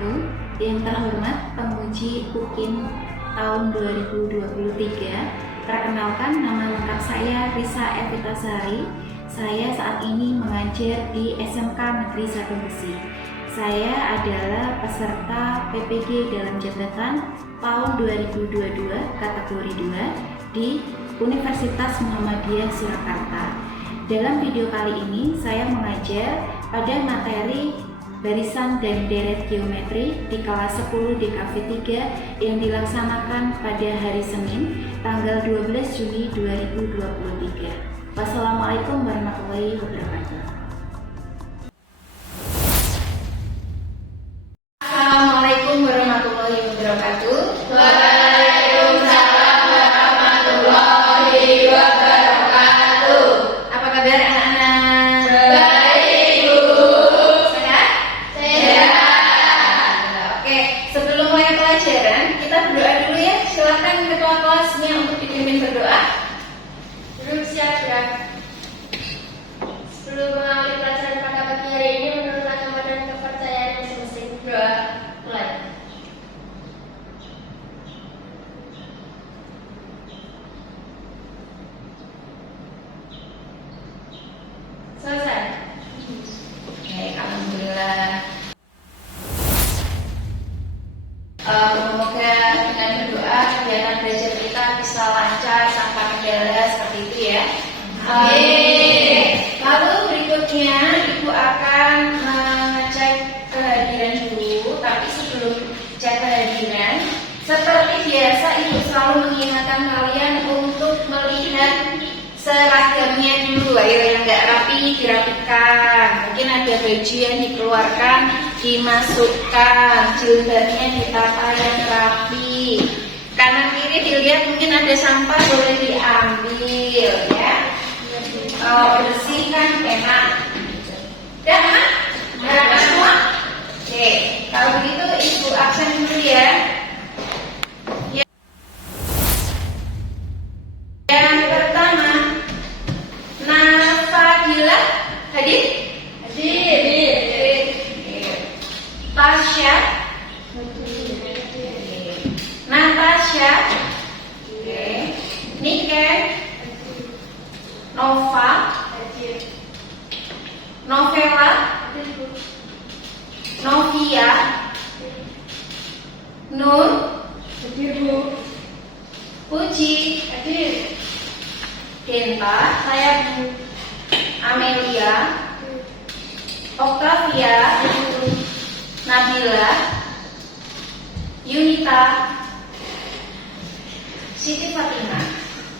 wabarakatuh. Yang terhormat penguji UKIN tahun 2023. Perkenalkan, nama lengkap saya Risa Evitasari. Saya saat ini mengajar di SMK Negeri 1 Besi. Saya adalah peserta PPG dalam jabatan tahun 2022 kategori 2 di Universitas Muhammadiyah Surakarta. Dalam video kali ini saya mengajar pada materi barisan dan deret geometri di kelas 10 DKV 3 yang dilaksanakan pada hari Senin tanggal 12 Juni 2023. Wassalamualaikum warahmatullahi wabarakatuh. Assalamualaikum warahmatullahi wabarakatuh. Waalaikumsalam warahmatullahi wabarakatuh. Apa kabar anak-anak? Baik, Bu. Sehat? Sehat. Oke, sebelum mulai pelajaran, kita berdoa dulu ya. Silakan ketua kelasnya untuk dipimpin berdoa. Belum siap, ya. Sebelum mengawali pelajaran pada pagi hari ini menurut agama dan kepercayaan masing-masing. Doa mulai. Selesai. Oke, alhamdulillah. Semoga dengan berdoa kegiatan belajar kita bisa lancar tanpa kendala seperti itu ya. Amin. Lalu berikutnya Ibu akan mengecek kehadiran dulu, tapi sebelum cek kehadiran, seperti biasa Ibu selalu mengingatkan kalian untuk melihat seragamnya dulu. Ayo yang nggak rapi dirapikan. Mungkin ada baju yang dikeluarkan, dimasukkan, jilbabnya ditata yang rapi. Kanan kiri dilihat, mungkin ada sampah boleh diambil ya. Kalau bersih kan enak. Udah Mak? Udah rapat semua? Oke, kalau begitu Ibu absen dulu ya. Yang pertama, Nafadila hadir? Hadir. Tasya? Natasha? Niken? Nova? Novela? Novia? Nur? Puji? Genta? Saya Bu. Amelia? Octavia? Nabila? Yunita? Siti Fatimah.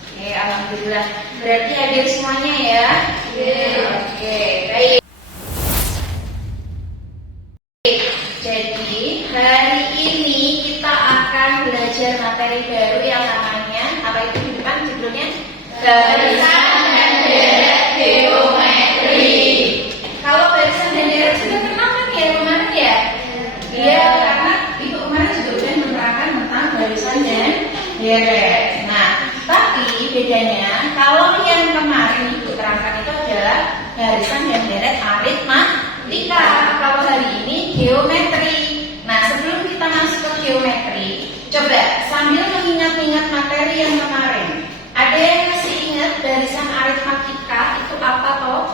Oke, alhamdulillah. Berarti hadir semuanya ya. Oke, baik. Jadi hari ini kita akan belajar materi baru yang namanya apa itu di depan judulnya? Barisan dan deret geometri. Kalau barisan dan deret sudah kenal kan ya kemarin ya? Iya, karena Ibu kemarin juga udah menerangkan tentang barisan dan deret. Nah, tapi bedanya kalau yang kemarin Ibu terangkan itu adalah barisan dan deret aritmatika. Kalau hari ini geometri. Nah, sebelum kita masuk ke geometri, coba sambil mengingat-ingat materi yang kemarin. Ada yang masih ingat barisan aritmatika itu apa toh?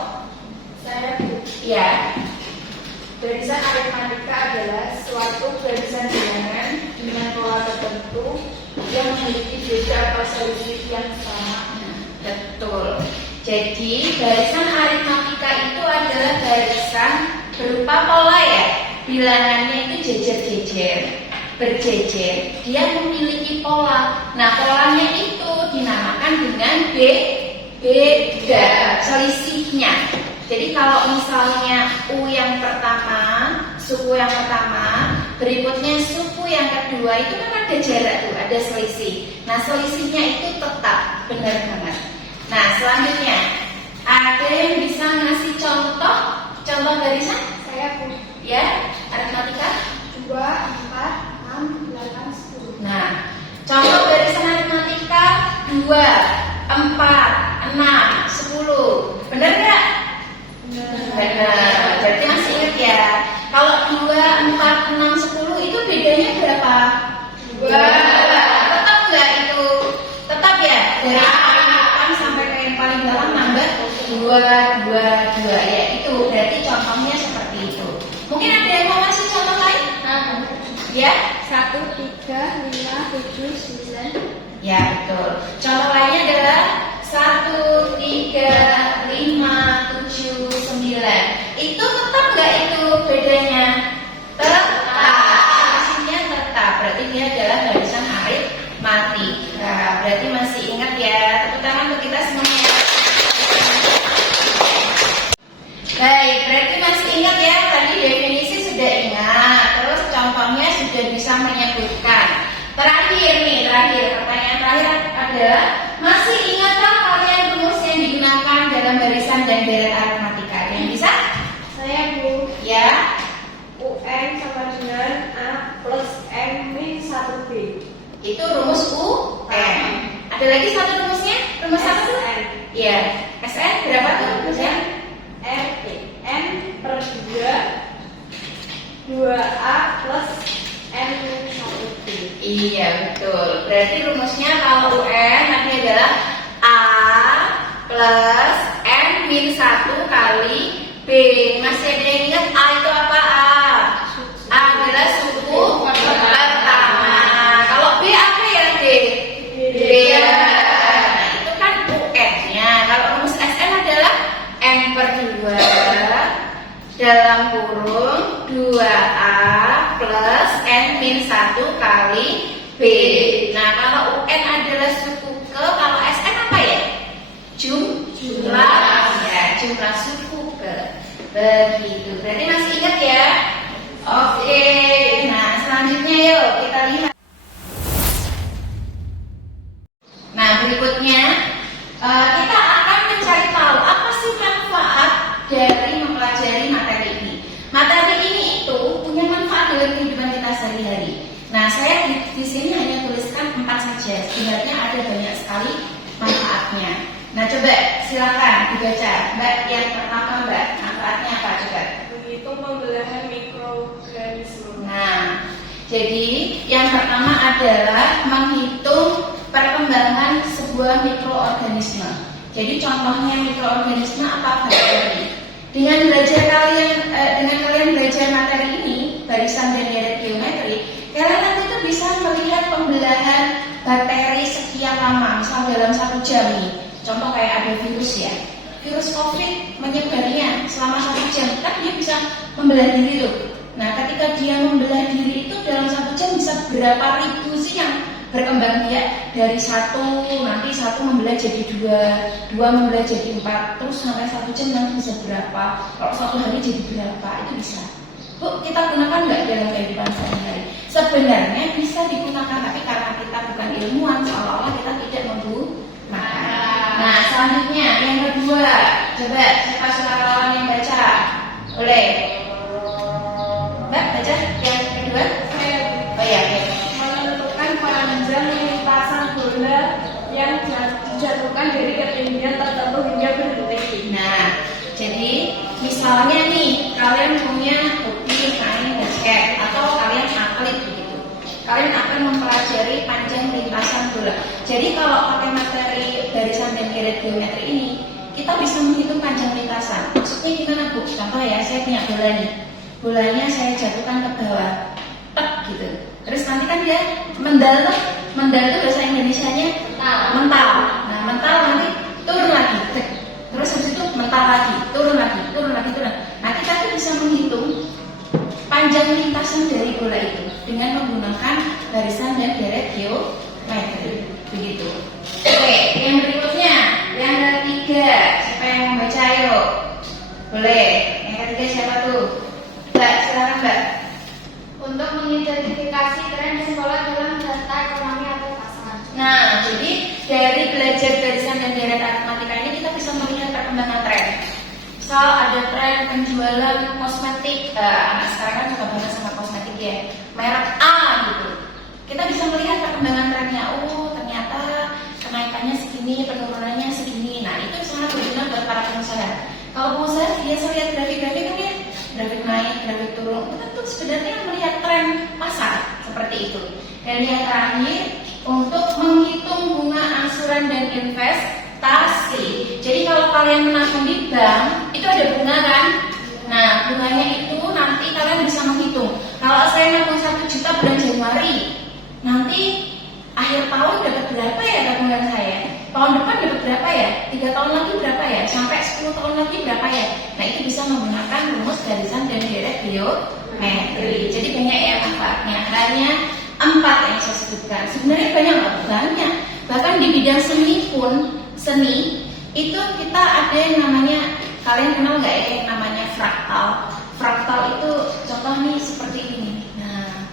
Saya Bu. Ya. Barisan aritmatika adalah suatu barisan bilangan dengan pola tertentu yang memiliki beda atau selisih yang sama. Betul. Jadi barisan aritmatika itu adalah barisan berupa pola ya. Bilangannya itu jejer-jejer, berjejer. Dia memiliki pola. Nah, polanya itu dinamakan dengan beda selisihnya. Jadi kalau misalnya U yang pertama, suku yang pertama, berikutnya suku yang kedua, itu kan ada jarak tuh, ada selisih. Nah, selisihnya itu tetap, benar banget. Nah, selanjutnya ada yang bisa ngasih contoh barisan? Saya Bu. Ya, aritmatika 2, 4, 6, 8, 10. Nah, contoh barisan aritmatika 2, 4, 6, 10. Benar nggak? Benar. Berarti masih ingat ya. Kalau 2, 4, 6, 10 222 ya, itu berarti contohnya seperti itu. Mungkin ada yang mau ngasih contoh lain? Ya, 1, 3, 5, 7, 9. ya betul. Contoh lainnya adalah 1, 3, 5, 7, 9. Itu tetap nggak itu bedanya? Tetap. Hasilnya tetap. Berarti dia adalah barisan aritmatik. Nah, berarti masih ingat ya. Tepuk tangan untuk kita semuanya. Baik, berarti masih ingat ya. Tadi definisi sudah ingat. Terus contohnya sudah bisa menyebutkan. Terakhir, pertanyaan terakhir adalah masih ingatkah kalian rumus yang digunakan dalam barisan dan deret aritmatika? Yang bisa? Saya Bu. Ya. UN sama dengan A plus M min 1B. Itu rumus UN. Ada lagi satu rumusnya? Rumus apa tuh? SN. Iya. SN berapa tuh rumusnya? N per 2A plus M min 1B. Iya betul. Berarti rumusnya kalau UN nanti adalah A plus M min 1 kali B. Masih ada yang ingat A itu apa? A adalah suku pertama. Kalau B apa ya D? D. Nah itu kan UN-nya. Kalau rumus SN adalah M per 2 dalam kurung 2A plus N min 1 kali B. Nah kalau UN adalah suku ke, kalau SN apa ya? Jumlah. Ya, jumlah suku ke. Begitu. Berarti masih ingat ya? Oke. Nah selanjutnya yuk kita lihat. Nah berikutnya kita akan mencari tahu apa sih manfaat dari mempelajari materi ini. Materi ini itu punya manfaat dalam kehidupan kita sehari-hari. Nah, saya di sini hanya tuliskan 4 saja. Sebenarnya ada banyak sekali manfaatnya. Nah, coba silakan dibaca. Mbak, yang pertama Mbak, manfaatnya apa coba? Menghitung pembelahan mikroorganisme. Nah, jadi yang pertama adalah menghitung perkembangan sebuah mikroorganisme. Jadi contohnya mikroorganisme apa? Bakteri. Dengan kalian belajar materi ini, barisan dan deret geometri, kalian nanti tuh bisa melihat pembelahan bakteri sekian lama, misal dalam 1 jam nih. Contoh kayak ada virus ya, virus COVID menyebarnya selama 1 jam, kan dia bisa membelah diri tuh. Nah, ketika dia membelah diri itu dalam 1 jam bisa berapa ribu sih yang berkembang dia dari 1, nanti 1 membelah jadi 2 membelah jadi 4, terus sampai 1 jam nanti bisa berapa, kalau 1 hari jadi berapa, itu bisa. Bu, kita gunakan nggak dalam kehidupan sehari-hari? Sebenarnya bisa digunakan, tapi karena kita bukan ilmuwan, seolah-olah kita tidak menggunakan. Nah, selanjutnya yang kedua, coba siapa sukarelawan yang baca? Boleh? Mbak, baca yang kedua? Oh iya, oke. Menentukan panjang lintasan bola yang dijatuhkan dari ketinggian tertentu hingga berhenti. Nah, jadi misalnya nih kalian punya hobi main basket atau kalian atlet begitu, kalian akan mempelajari panjang lintasan bola. Jadi kalau pakai materi barisan dan deret geometri ini, kita bisa menghitung panjang lintasan. Maksudnya gimana Bu? Contoh ya, saya punya bola nih, bolanya saya jatuhkan ke bawah, tek gitu. Terus nanti kan dia mendal itu bahasa Indonesianya mental. Nah mental nanti turun lagi, terus habis itu mental lagi, turun lagi. Nah kita tuh bisa menghitung panjang lintasan dari bola itu dengan menggunakan barisan dan deret geometri. Begitu. Oke, yang berikutnya, yang ketiga, siapa yang membaca yuk? Boleh. Yang ketiga siapa tuh? Mbak, silakan Mbak. Untuk mengidentifikasi tren sekolah dalam data ekonomi atau pasar. Nah, jadi dari belajar barisan dan deret aritmatika ini kita bisa melihat perkembangan tren. Misal ada tren penjualan kosmetik, anak sekarang kan suka banget sama kosmetik ya, merek A gitu. Kita bisa melihat perkembangan trennya. Oh, ternyata kenaikannya segini, penurunannya segini. Nah, itu sangat berguna buat para pengusaha. Kalau pengusaha biasa lihat grafik-grafik kan ya, grafik naik, grafik turun, itu kan tuh sebenarnya melihat tren pasar seperti itu. Dan yang terakhir, untuk menghitung bunga angsuran dan investasi. Jadi kalau kalian menabung di bank, itu ada bunga kan? Nah, bunganya itu nanti kalian bisa menghitung. Kalau saya nabung 1 juta bulan Januari, nanti akhir tahun dapat berapa ya tabungan saya? Tahun depan dapat berapa ya? 3 tahun lagi berapa ya? Sampai 10 tahun lagi berapa ya? Nah, itu bisa menggunakan rumus garisan dan deret geometri. Jadi banyak ya manfaatnya. Hanya 4 yang saya sebutkan. Sebenarnya banyak. Bahkan di bidang seni pun, itu kita ada yang namanya, kalian kenal nggak ya yang namanya fraktal? Fraktal itu contoh nih seperti ini. Nah,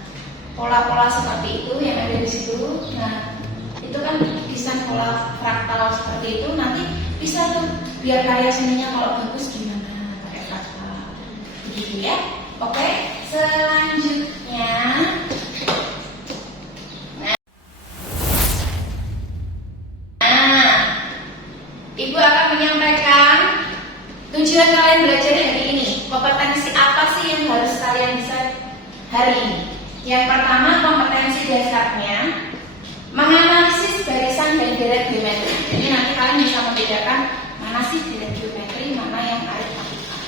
pola-pola seperti itu yang ada di situ. Nah, itu kan desain pola fraktal seperti itu, nanti bisa tuh biar karya seninya kalau bagus gimana pakai fraktal. Begitu ya. Oke, selanjutnya Ibu akan menyampaikan tujuan kalian belajar hari ini. Kompetensi apa sih yang harus kalian bisa hari ini? Yang pertama, kompetensi dasarnya menganalisis barisan dan deret geometri. Jadi nanti kalian bisa membedakan mana sih deret geometri, mana yang aritmatika.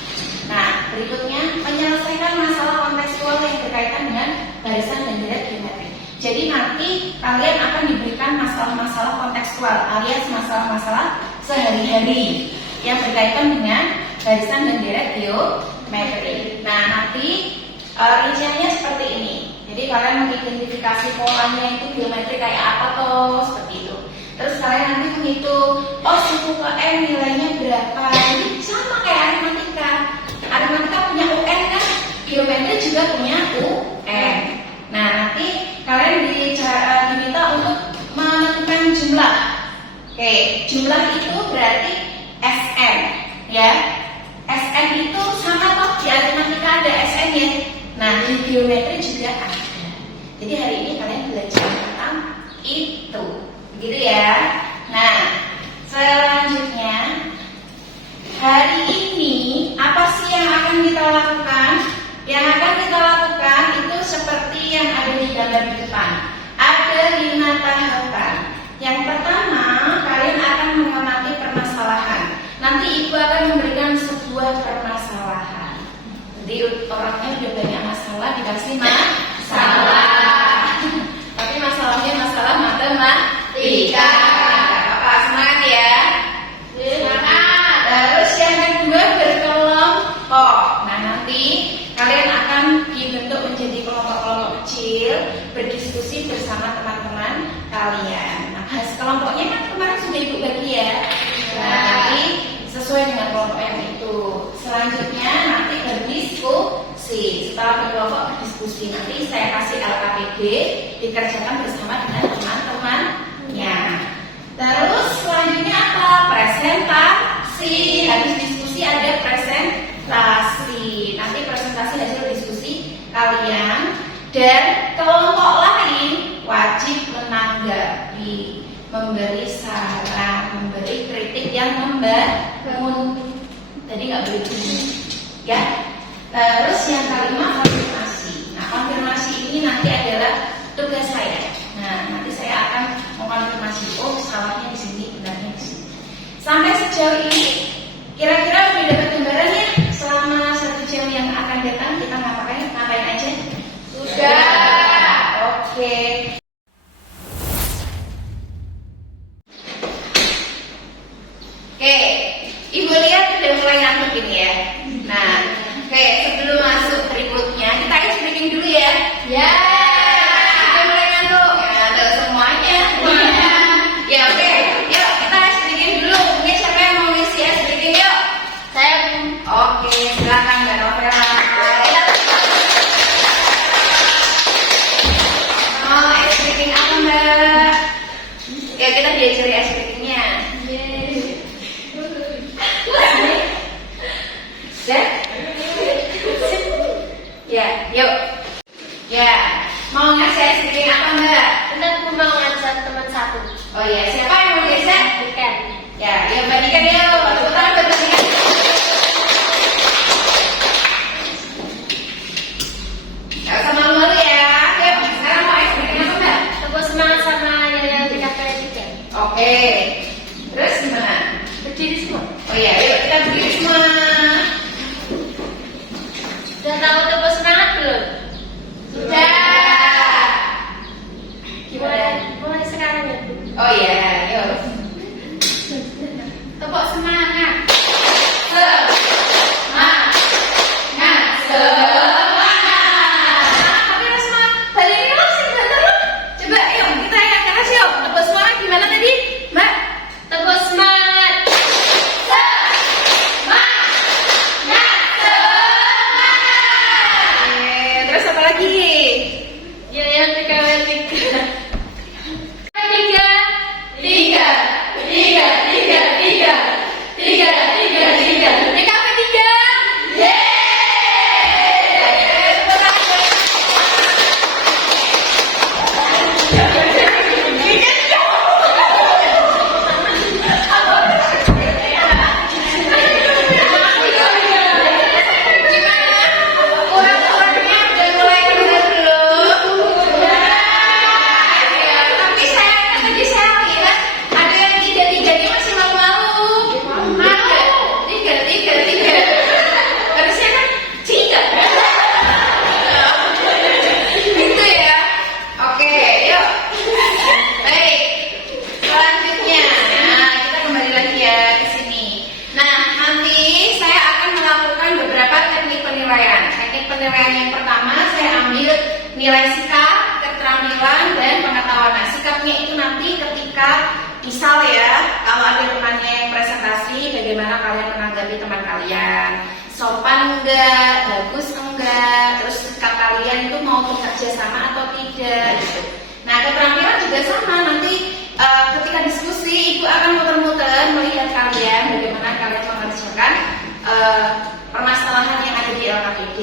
Nah, berikutnya menyelesaikan masalah kontekstual yang berkaitan dengan barisan dan deret geometri. Jadi nanti kalian akan diberikan masalah-masalah kontekstual alias masalah-masalah sehari-hari yang berkaitan dengan barisan dan deret geometri. Nah, nanti rinciannya seperti ini. Jadi kalian mengidentifikasi polanya itu geometri kayak apa toh, seperti itu. Terus kalian nanti menghitung, oh suku ke M nilainya berapa. Ini sama kayak aritmatika. Aritmatika punya UN kan, geometri juga punya UN. Nah, nanti kalian diminta untuk menentukan jumlah. Oke, jumlah itu berarti SN, ya. SN itu sama toh, di aritmatika ada SN ya. Nah, di geometri juga ada. Jadi hari ini kalian belajar tentang itu, begitu ya. Nah, selanjutnya hari ini apa sih yang akan kita lakukan? Yang akan kita lakukan itu seperti yang ada di gambar di depan. Ada 5 tahapan. Yang pertama, kalian akan mengamati permasalahan. Nanti ibu akan memberikan sebuah permasalahan. Jadi orangnya udah banyak masalah, dikasih masalah. Tapi masalahnya masalah matematika. Apa semangat ya? Semangat. Terus yang kedua berkelompok. Nah, nanti kalian akan dibentuk menjadi kelompok-kelompok kecil, berdiskusi bersama teman-teman kalian. Nah, kelompoknya kan kemarin sudah ibu bagi ya. Nah, nanti sesuai dengan kelompok yang itu. Selanjutnya nanti berdiskusi. Setelah berkelompok berdiskusi, nanti saya kasih LKPD dikerjakan bersama dengan teman-temannya. Terus selanjutnya apa? Presentasi. Habis diskusi ada presentasi. Nanti presentasi hasil diskusi kalian. Dan kelompok lain wajib menanggapi, memberi saran, memberi kritik yang membangun. Jadi nggak boleh bunyi, ya. Terus yang kelima konfirmasi. Nah, konfirmasi ini nanti adalah tugas saya. Nah, nanti saya akan mengkonfirmasi. Oh, salahnya di sini, benarnya di sini. Sampai sejauh ini, kira-kira udah dapat gambarannya selama 1 jam yang akan datang kita ngapain aja? Sudah. Oke. Oke, ibu lihat udah mulai ngantuk ini ya. Nah, oke, sebelum masuk berikutnya kita ice breaking dulu ya. Ya. Udah mulai ngantuk. Ya, ada semuanya. Ya, oke. Yuk kita ice breaking dulu. Mungkin siapa yang mau ngisi ice breaking yuk? Saya. Oke, silakan Mbak Novela. Oh, ice breaking apa Mbak? Ya, kita diajari ice breakingnya. Ya, yuk. Ya, mau ngasih ice cream apa Mbak? Bentar, aku mau ngajak teman satu. Oh iya, siapa yang mau geser? Bukan. Ya, Mbak Dika yuk. Sebentar buat Mbak Dika. Gak usah malu-malu ya. Yuk, sekarang mau ice cream apa Mbak? Tepuk semangat sama Yaya di kafe tiga. Oke. Terus gimana? Berdiri semua. pertama saya ambil nilai sikap, keterampilan, dan pengetahuan. Nah, sikapnya itu nanti ketika misal ya, kalau ada temannya yang presentasi, bagaimana kalian menanggapi teman kalian, sopan enggak, bagus enggak, terus sikap kalian itu mau bekerja sama atau tidak gitu. Nah, keterampilan juga sama, nanti ketika diskusi ibu akan muter-muter melihat kalian bagaimana kalian mengerjakan permasalahan yang ada di LKPD.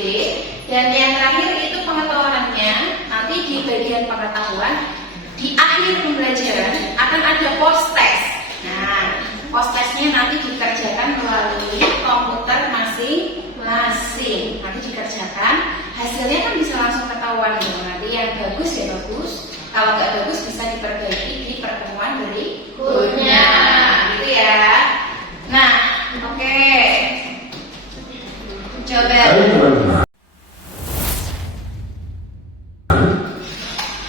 Dan yang terakhir itu pengetahuannya, nanti di bagian pengetahuan di akhir pembelajaran akan ada post test. Nah, post testnya nanti dikerjakan melalui komputer masing-masing. Nanti dikerjakan, hasilnya kan bisa langsung ketahuan ya. Nanti yang bagus ya bagus, kalau nggak bagus bisa diperbaiki di pertemuan berikutnya. Gitu ya. Nah, oke. Coba.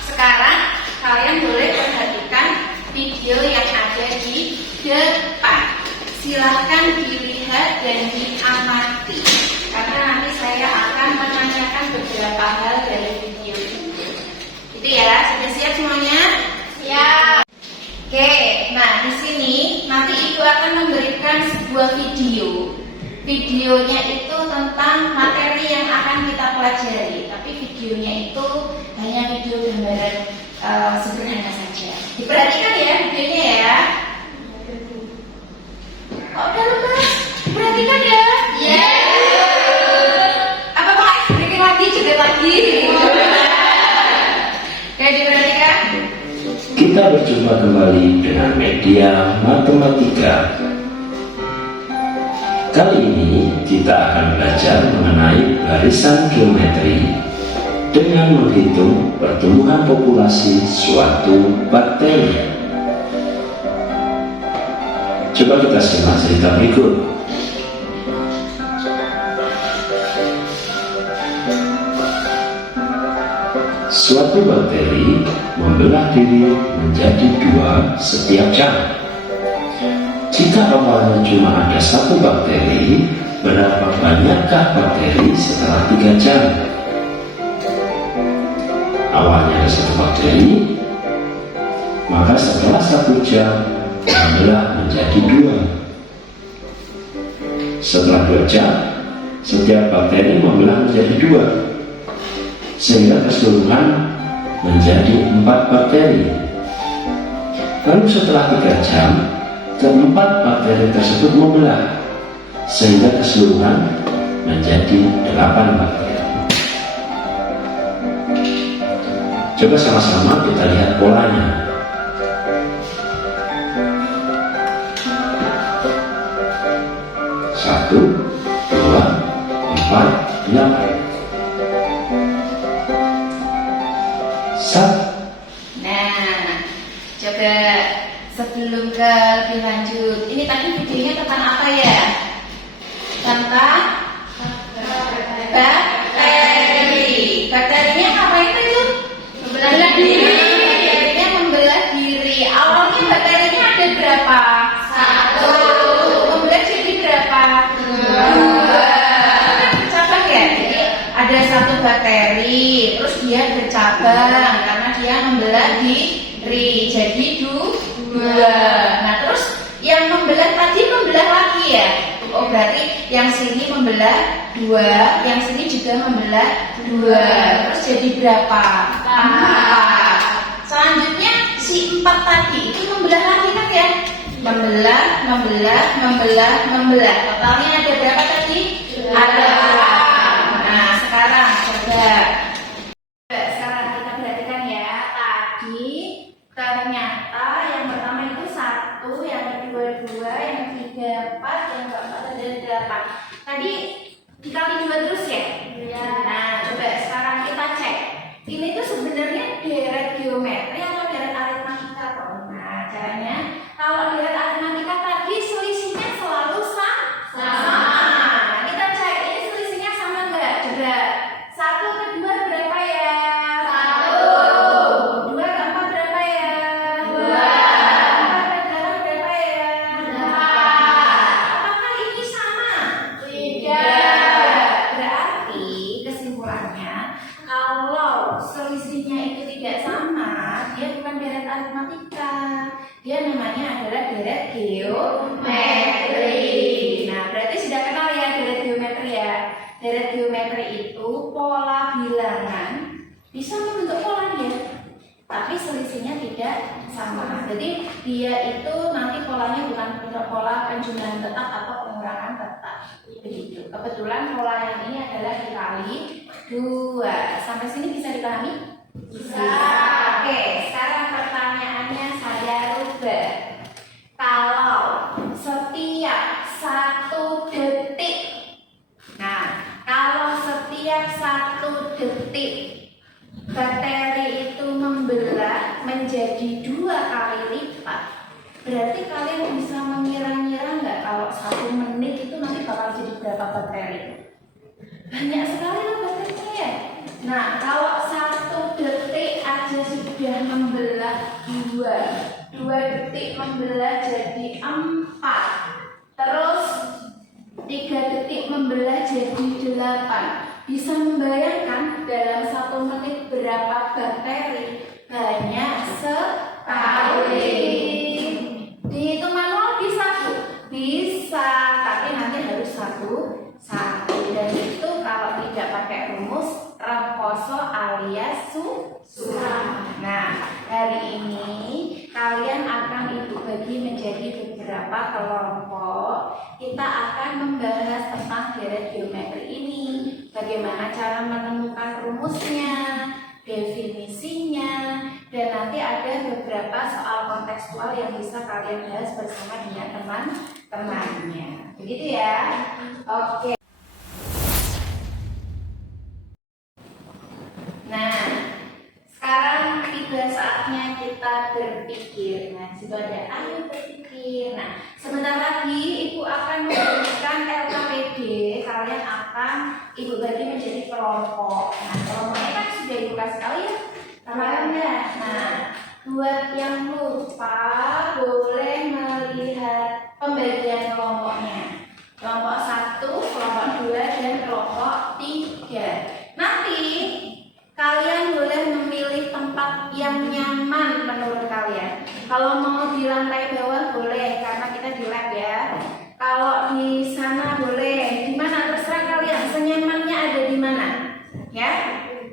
Sekarang kalian boleh perhatikan video yang ada di depan. Silahkan dilihat dan diamati, karena nanti saya akan menanyakan beberapa hal dari video itu. Itu ya, sudah siap semuanya? Siap. Oke, nah di sini nanti ibu akan memberikan sebuah video. Videonya itu tentang materi yang akan kita pelajari, tapi videonya itu hanya video gambaran sederhana saja. Diperhatikan ya videonya ya. Oh, udah lepas. Diperhatikan ya. Iya. Apa Pak? Bikin lagi, juga lagi. Oke, diperhatikan. Kita berjumpa kembali dengan media matematika. Kali ini kita akan belajar mengenai barisan geometri dengan menghitung pertumbuhan populasi suatu bakteri. Coba kita simak cerita berikut. Suatu bakteri membelah diri menjadi 2 setiap jam. Jika awalnya cuma ada 1 bakteri, berapa banyakkah bakteri setelah 3 jam? Awalnya ada 1 bakteri, maka setelah 1 jam membelah menjadi 2. Setelah 2 jam, setiap bakteri membelah menjadi 2, sehingga keseluruhan menjadi 4 bakteri. Lalu setelah 3 jam, keempat bakteri tersebut membelah, sehingga keseluruhan menjadi 8 bakteri. Coba sama-sama kita lihat polanya. Satu, 2, 4, 8. Nah, coba sebelum ke lebih lanjut, ini tadi videonya tentang apa ya? Tentang bakteri. Bakterinya ngapain itu? Membelah diri. Bakterinya membelah diri. Awalnya bakterinya ada berapa? 1. Membelah jadi berapa? 2. Kan bercabang ya? Jadi ada 1 bakteri, terus dia bercabang karena dia membelah diri jadi 2. Nah, terus yang membelah tadi membelah lagi ya. Oh, berarti yang sini membelah 2, yang sini juga membelah 2. Terus jadi berapa? 4. Selanjutnya si 4 tadi itu membelah lagi kan ya? Membelah. Totalnya ada berapa tadi? Ada 4. Nah, sekarang coba. Sekarang kita perhatikan ya. Tadi ternyata yang pertama itu 1, yang kedua 2, yang ketiga 4, yang keempat ada 8. Tadi dikali 2 terus ya? Iya. Nah, coba sekarang kita cek. Ini tuh sebenarnya deret geometri atau deret aritmatika toh? Nah, caranya kalau deret aritmatika tadi selisihnya selalu sama. Nah, kita cek ini selisihnya kalau selisihnya itu tidak sama, dia bukan deret aritmatika, dia namanya adalah deret geometri. Nah, berarti sudah kenal ya deret geometri ya. Deret geometri itu pola bilangan bisa membentuk pola dia, tapi selisihnya tidak sama. Jadi dia itu nanti polanya bukan pola penjumlahan tetap atau pengurangan tetap. Begitu. Kebetulan pola yang ini adalah dikali 2. Sampai sini bisa dipahami? Bisa. Oke, sekarang pertanyaannya saya rubah. Kalau setiap 1 detik, nah kalau setiap 1 detik bakteri itu membelah menjadi 2 kali lipat, berarti kalian bisa mengira-ngira nggak kalau 1 menit itu nanti bakal jadi berapa bakteri? Banyak sekali loh bakterinya ya. Nah, kalau 1 detik aja sudah membelah 2 detik membelah jadi 4, terus 3 detik membelah jadi 8. Bisa membayangkan dalam 1 menit berapa bakteri? Banyak sekali. Dihitung manual bisa Bu? Bisa, tapi nanti harus satu-satu. Dan itu kalau tidak pakai rumus reposo alias susah. Nah, hari ini kalian akan Ibu bagi menjadi beberapa kelompok. Kita akan membahas tentang deret geometri ini. Bagaimana cara menemukan rumusnya, definisinya, dan nanti ada beberapa soal kontekstual yang bisa kalian bahas bersama dengan teman-temannya. Begitu ya? Oke. Nah, sekarang tiba saatnya kita berpikir. Nah, situ ada ayo berpikir. Nah, sebentar lagi Ibu akan memberikan LKPD. Kalian akan Ibu bagi menjadi kelompok. Nah, kelompoknya kan sudah Ibu kasih tahu ya kemarin ya. Nah, buat yang lupa boleh melihat pembagian kelompoknya. Kelompok 1, kelompok 2, dan kelompok 3. Nanti kalian boleh memilih tempat yang nyaman menurut kalian. Kalau mau di lantai bawah boleh, karena kita di lab ya. Kalau di sana boleh, di mana terserah kalian. Senyamannya ada di mana, ya?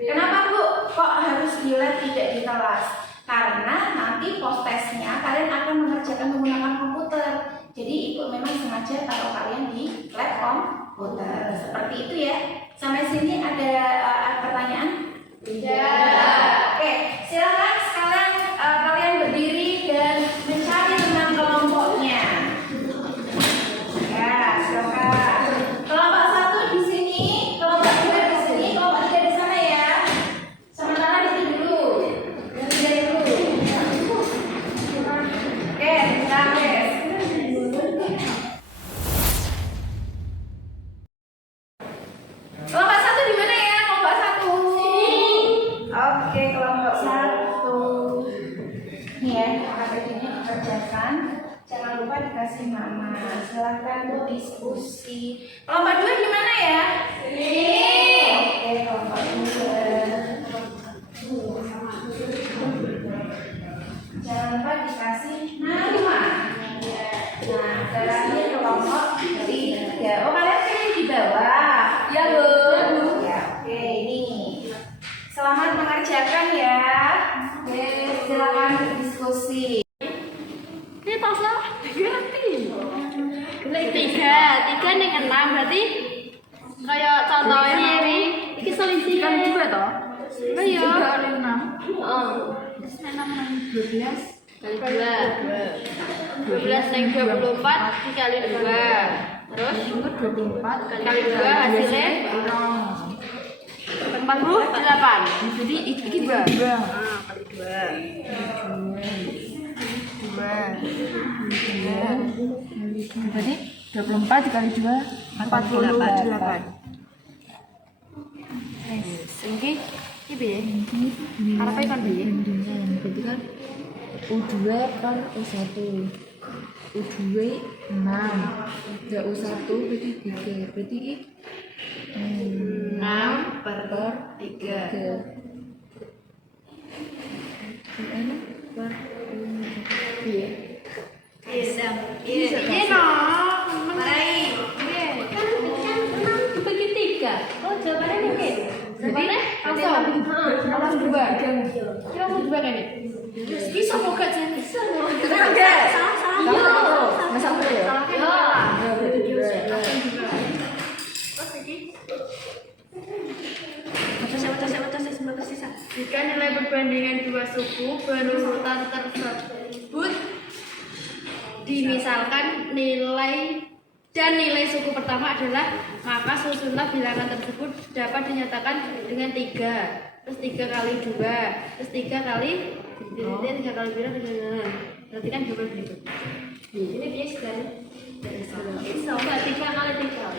Kenapa Bu? Kok harus di lab tidak di kelas? Karena nanti post testnya kalian akan mengerjakan menggunakan komputer. Jadi Ibu memang sengaja taruh kalian di lab komputer. Seperti itu ya. Sampai sini ada pertanyaan? Tidak. Oke, silakan sekarang kalian berdiri dan mencari teman kelompoknya. Ya, silakan. Kelompok 1 di sini, kelompok 2 di sini, kelompok 3 di sana ya. Sementara itu dulu. Berdiri dulu. Oke, sampai. Kelompok 1 di mana ya? Kelompok 1. Oke, kelompok 1. Nih ya, KPD-nya dikerjakan. Jangan lupa dikasih nama. Silakan Bu diskusi. Kelompok 2 di mana ya? Sini. Oke, kelompok 2. Jangan lupa dikasih nama. Nah, terakhir kelompok 3. Oh, kalian pilih di bawah. Ya, Bu. Ya, oke, ini. Selamat mengerjakan ya. Oke, silakan berdiskusi. Ini tasnya ganti. Tiga ning 6 berarti kayak contohnya ini selisih Kan 2 toh? Oh iya. 3 kali 6. Heeh. 12 Kali 2. 12 ning 24 dikali 2. Terus 24 kali 2 hasilnya 48. Jadi iki berapa? Kali 2. Berarti 24 dikali 2 48. Iki piye? Arepe kon piye? Berarti kan U2 kan U1 U2 6 ya U1 berarti 3 berarti 6/3. Iya dong. Meraih. Kan dibagi 3. Oh, jawabannya mungkin. Jawabannya langsung. Langsung berubah. Langsung berubah kan ini? Bisa kok Kak Jen. Bisa. Salah. Masa aku ya? Jika nilai perbandingan dua suku berurutan tersebut dimisalkan nilai suku pertama adalah, maka susunlah bilangan tersebut dapat dinyatakan dengan 3, terus 3 kali 2, terus 3 kali bilang dengan berarti kan juga begitu. Ini dia sekali coba 3 kali 3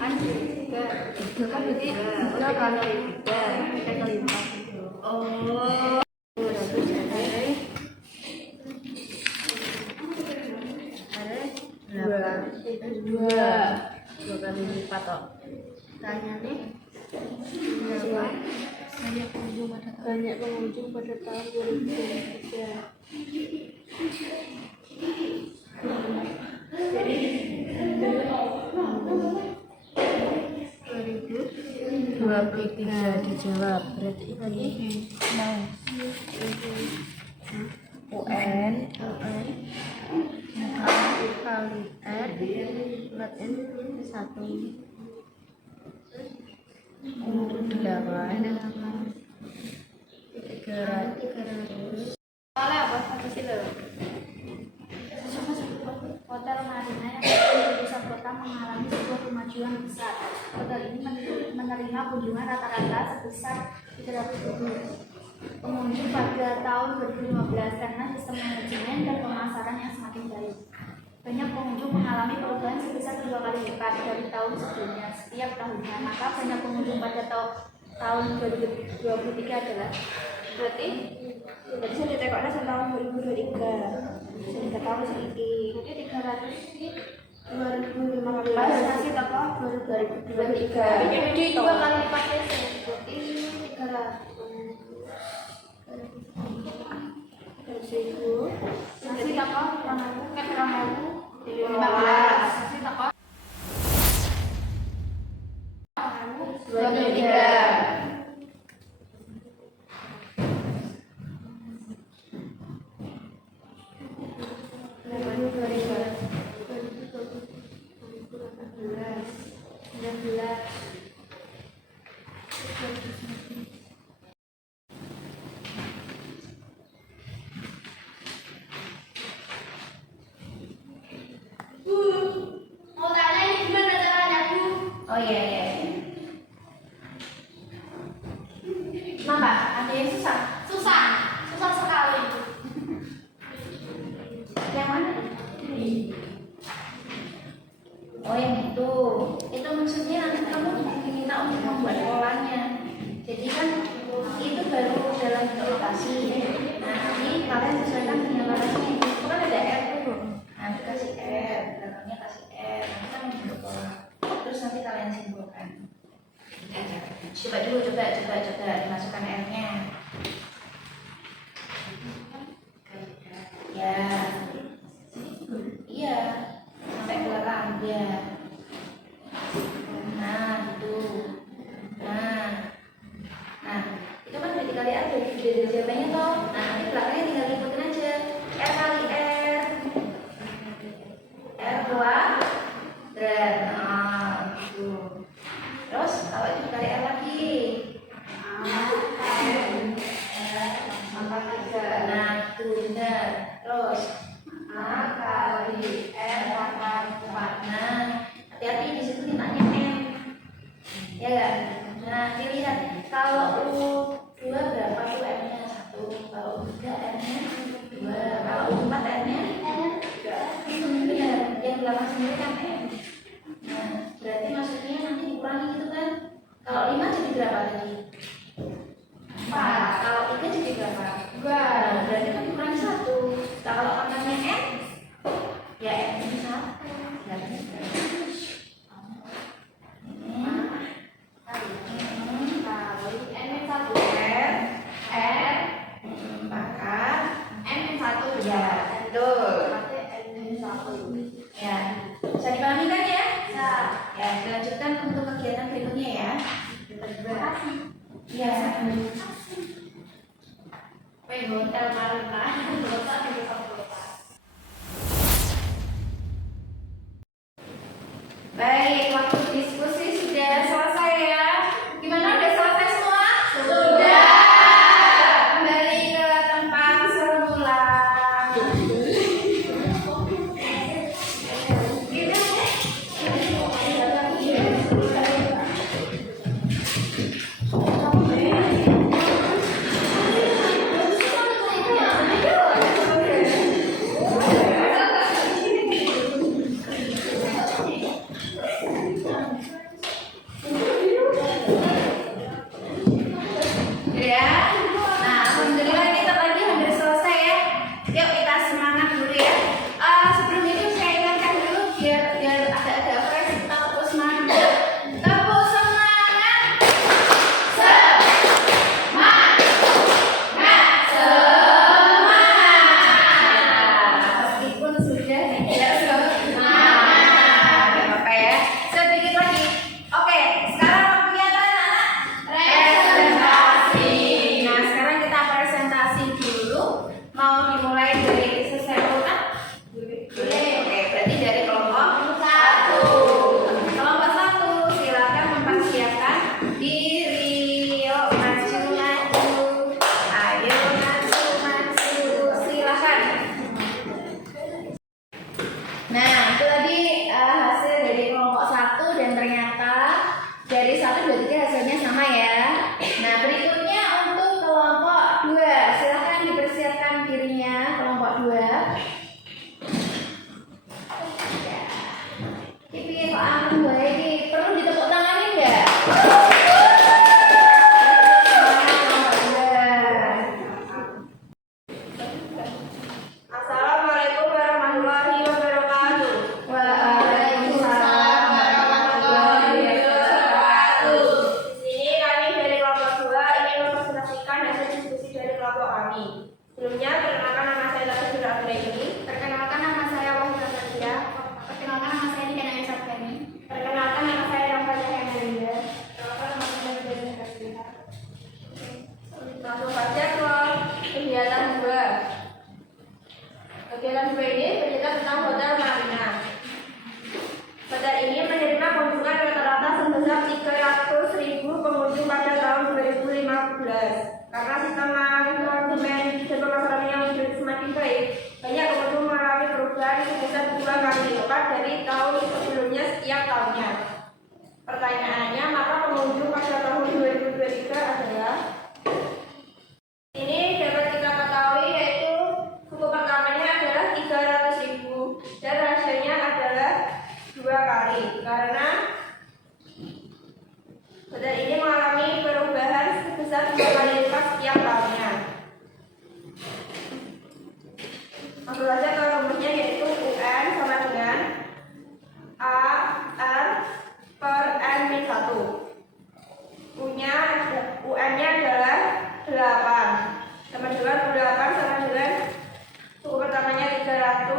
kan 3 kan berarti 3 kali 3 kali 4. Oh, dua kali lipat toh. Tanya nih, banyak pengunjung pada tahun 2023. Jadi 2023 dijawab, berarti ini mau UN kali R buat N 1 8 300. Soalnya apa? Apa sih lo? Hotel Marina yang berada di pusat kota mengalami sebuah kemajuan besar. Hotel ini menerima kunjungan rata-rata sebesar 300.000 pengunjung pada tahun 2015 karena sistem manajemen dan pemasaran yang semakin baik. Banyak pengunjung mengalami perubahan sebesar 2 kali lipat dari tahun sebelumnya setiap tahunnya. Maka banyak pengunjung pada tahun 2023 adalah berarti saya ditekoknya sampai tahun 2023. Saya tahu sedikit. Jadi 2015 masih toko 2023. Jadi 2 kali lipatnya berarti 300. Masih toko kurang 15. Masih toko 23. Mau tanya ini gimana caranya, Bu? Oh iya. Kenapa? Ada yang susah? Susah sekali. Yang mana? Oh yang itu maksudnya nanti kamu diminta untuk membuat polanya. Jadi kan itu baru dalam lokasi. Nah nanti kalian sesuaikan dengan lokasinya. Itu kan ada R tuh. Nanti kasih R, belakangnya kasih R. Nanti kan membentuk pola. Terus nanti kalian simpulkan. Coba dimasukkan R-nya. Ya. Iya. Sampai belakang ya. Nah, gitu. Nah, itu kan udah dikali R dari jawabannya toh. Nah, nanti belakangnya tinggal ikutin aja. R kali R. R kuadrat. Nah, gitu. Terus kalau itu dikali R lagi. Nah, itu benar. Terus A kali R pangkat 4. Nah, hati-hati di situ mintanya M. Ya enggak? Nah, dilihat kalau U2 berapa tuh M-nya? 1. Kalau U3 M-nya 2. Kalau U4 M-nya Ya. Hotel Marina. Baik, waktu diskusi sudah selesai ya. Gimana, udah selesai semua? Sudah. Kembali ke tempat semula. Ya. Nah, alhamdulillah kita pagi hampir selesai ya. Yuk kita semangat dulu ya. Sebelum itu saya ingatkan dulu biar agak fresh, kita tepuk semangat dulu. Tepuk semangat. Semangat. Meskipun sudah tidak semangat. Gak apa-apa ya. Sedikit lagi. Oke, sekarang waktunya apa anak-anak? Presentasi. Nah, sekarang kita presentasi dulu. Mau dimulai dari selesai kan? Boleh. Oke, berarti dari kelompok 1. Kelompok 1, silakan mempersiapkan diri. Yuk, maju. Ayo maju. Silakan. Nah, itu tadi hasil dari kelompok 1 dan ternyata dari 1, 2, 3 hasilnya sama ya. Nah, berikutnya untuk kelompok 2. Silahkan dipersiapkan dirinya kelompok 2. Ya. Ini kok aman gue ini perlu ditepuk tangannya enggak? Semangat kelompok 2. Assalamualaikum warahmatullahi wabarakatuh. Waalaikumsalam warahmatullahi wabarakatuh. Di sini kami dari kelompok 2 ingin mempresentasikan hasil diskusi dari kelompok kami. Sebelumnya, perkenalkan nama saya Tasya Abdurrahmi. Perkenalkan nama saya Wahyu Nadia. Perkenalkan nama saya Nina Sabeni. Perkenalkan nama saya Ramadhan Hendalia. Perkenalkan nama saya Nina Sabeni. Langsung saja ke kegiatan 2. Kegiatan 2 ini bercerita tentang Hotel Marina. Hotel ini menerima kunjungan rata-rata sebesar 300.000 pengunjung pada tahun 2015. Karena sistem manajemen dan pemasaran yang semakin baik, banyak pengunjung mengalami perubahan sebesar 2 kali lipat dari tahun sebelumnya setiap tahunnya. Pertanyaannya, maka pengunjung pada tahun 2023 adalah ini dapat kita ketahui yaitu suku pertamanya adalah 300.000 dan rasionya adalah 2 kali karena hotel ini mengalami perubahan sebesar 2 kali lipat setiap tahunnya. Langsung saja ke rumusnya yaitu UN sama dengan A R per N min 1. UN-nya adalah 8 sama dengan U8 sama dengan suku pertamanya 300,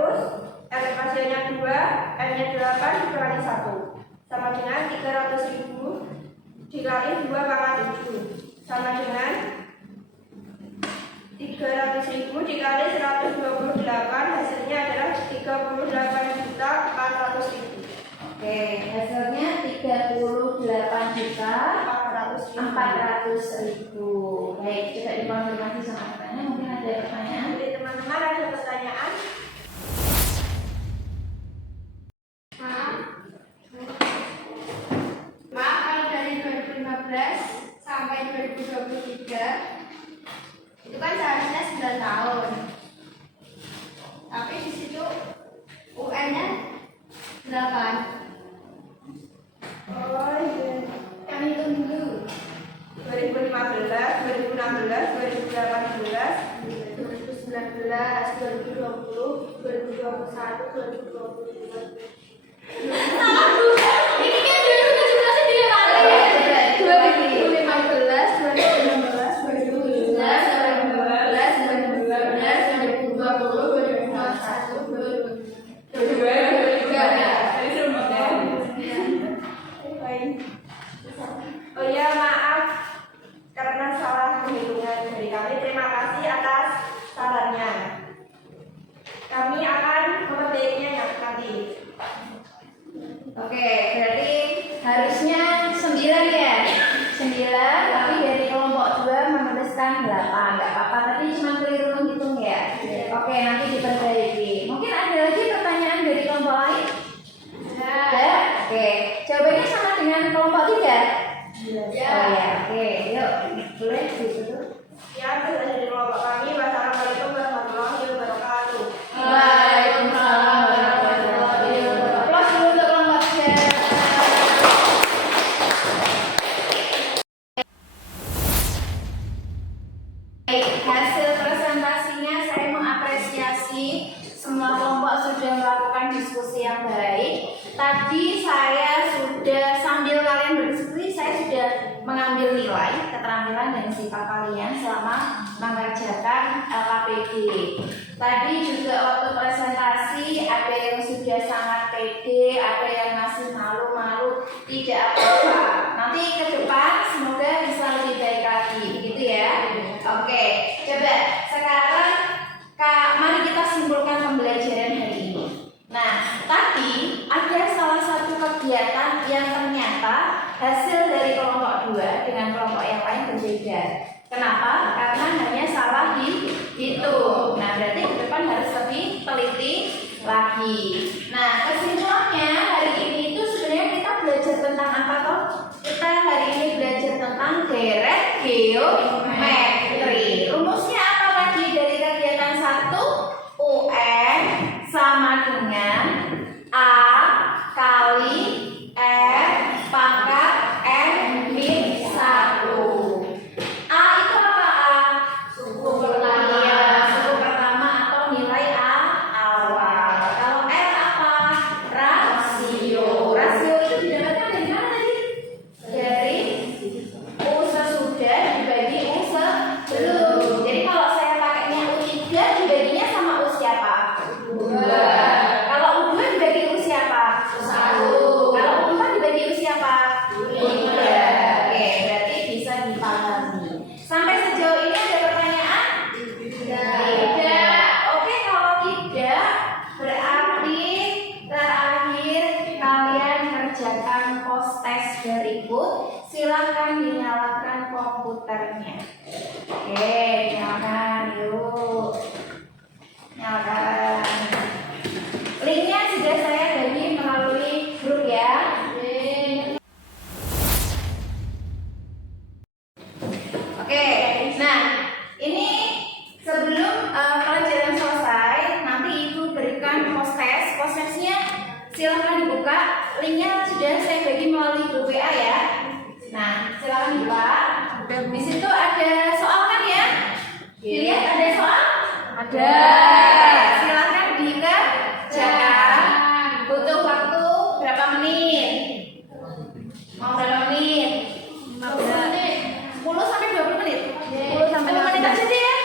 R rasionya 2, N-nya 8 dikali 1 sama dengan 300.000 dikali 2 pangkat 7 sama dengan 300.000 dikali 128 hasilnya adalah 38.400.000. Oke, hasilnya 38.400.000. Baik, coba dikonfirmasi sama katanya. Mungkin ada pertanyaan. Jadi teman-teman ada pertanyaan? Maaf, kalau dari 2015 sampai 2023 itu kan seharusnya 9 tahun. Tapi di situ UN-nya 8. Oh iya. Kami tunggu. 2015, 2016, 2018, 2019, 2020, 2021, 2022. Ini kan 2017 tiga kali ya. 2015, 2016, 2017, 2018, 2019, 2020, 2021, 2023. Oh iya, maaf karena Ya, itu dari kelompok kami. Wassalamualaikum warahmatullahi wabarakatuh. Waalaikumsalam warahmatullahi wabarakatuh. Aplaus dulu untuk kelompok C. Hasil presentasinya saya mengapresiasi semua kelompok sudah melakukan diskusi yang baik. Tadi saya sudah sambil kalian berdiskusi, saya sudah mengambil nilai keterampilan dan sifat kalian selama mengerjakan LKPD. Tadi juga waktu presentasi ada yang sudah sangat pede, ada yang masih malu-malu, tidak apa-apa. Nanti ke depan semoga bisa lebih baik lagi, gitu ya. Oke, coba sekarang mari kita simpulkan pembelajaran hari ini. Nah, tadi ada salah satu kegiatan yang ternyata hasil dari kelompok 2 dengan kelompok yang lain berbeda. Kenapa? Karena hanya salah dihitung. Nah, berarti ke depan harus lebih teliti lagi. Nah, kesimpulannya hari ini itu sebenarnya kita belajar tentang apa toh? Kita hari ini belajar tentang deret geometri. Rumusnya apa tadi dari kegiatan 1? UN sama dengan A kali R pangkat N min 1. A itu apa A? Suku pertama. Iya, suku pertama atau nilai A awal. Kalau R apa? Rasio. Rasio itu didapatkan dari mana tadi? Dari U sesudah dibagi U sebelum. Jadi kalau saya pakainya U3 dibaginya sama U siapa? U2. Kalau U2 dibagi U siapa? U1. Kalau U4 dibagi U siapa? U3. Oke, berarti bisa dipahami. Sampai sejauh ini ada pertanyaan? Tidak. Oke, kalau tidak berarti terakhir kalian kerjakan post test berikut. Silakan dinyalakan komputernya. Oke, nyalakan yuk. Nyalakan. Linknya sudah saya bagi melalui grup ya. Oke, nah ini sebelum pelajaran selesai, nanti ibu berikan post test. Post testnya silakan dibuka. Linknya sudah saya bagi melalui grup WA ya. Nah, silakan dibuka. Di situ ada soal kan ya? Dilihat ada soal? Ada. Silakan dikerjakan. Butuh waktu berapa menit? Mau berapa menit? 15 menit. 10 sampai 20 menit. 10 sampai 20 menit aja deh ya.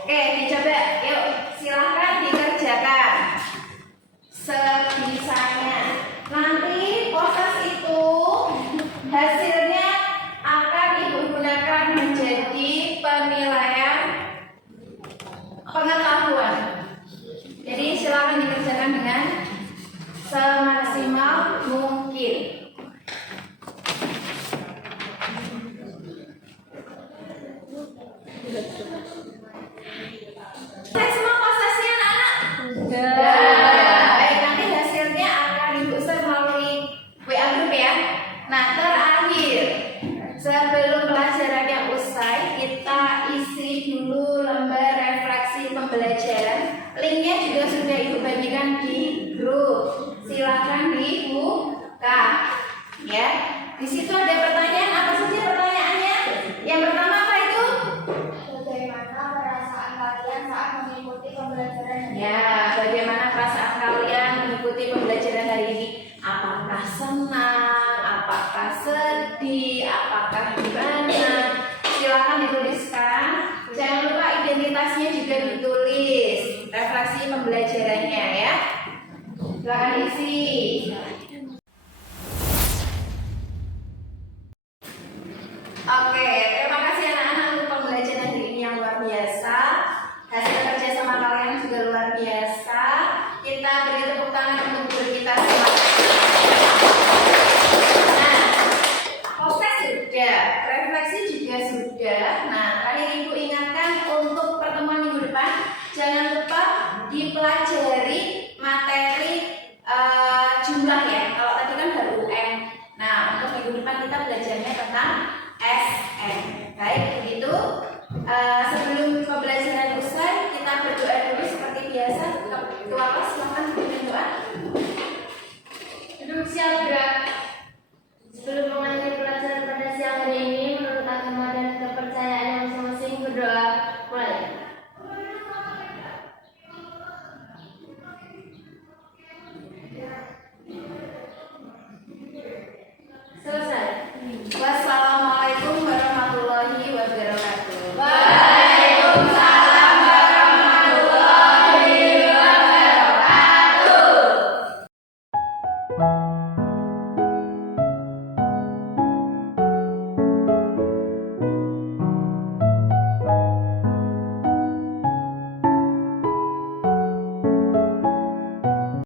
Oke, dicoba. Yuk, silakan dikerjakan sebisanya. Nanti proses itu hasilnya akan ibu gunakan menjadi penilaian pengetahuan. Jadi silakan dikerjakan dengan semaksimal mungkin. Cek semua prosesnya anak-anak? Sudah. Baik, nanti hasilnya akan ibu share melalui WA group ya. Nah, terakhir sebelum pelajarannya usai, kita isi dulu lembar refleksi pembelajaran. Linknya juga sudah ibu bagikan di grup. Silakan dibuka. Ya, di situ ada pertanyaan. Apa saja pertanyaannya? Yang pertama apa itu? Bagaimana perasaan kalian saat mengikuti pembelajaran? Ya, bagaimana perasaan kalian mengikuti pembelajaran hari ini? Apakah senang? Apakah sedih? Apakah gimana? Silakan dituliskan. Jangan lupa identitasnya juga ditulis. Refleksi pembelajarannya ya. Silakan isi. Oke, terima kasih anak-anak untuk pembelajaran hari ini yang luar biasa. Hasil kerja sama kalian juga luar biasa. Kita beri tepuk tangan untuk guru kita semua. Nah, proses sudah, refleksi juga sudah. Nah, tadi ibu ingatkan untuk pertemuan minggu depan, jangan lupa dipelajari materi jumlah ya. Kalau tadi kan baru UN. Nah, untuk minggu depan kita belajarnya tentang SN. Baik, begitu. Sebelum pembelajaran usai, kita berdoa dulu seperti biasa. Ketua kelas silahkan berdoa. Hidup siap gerak.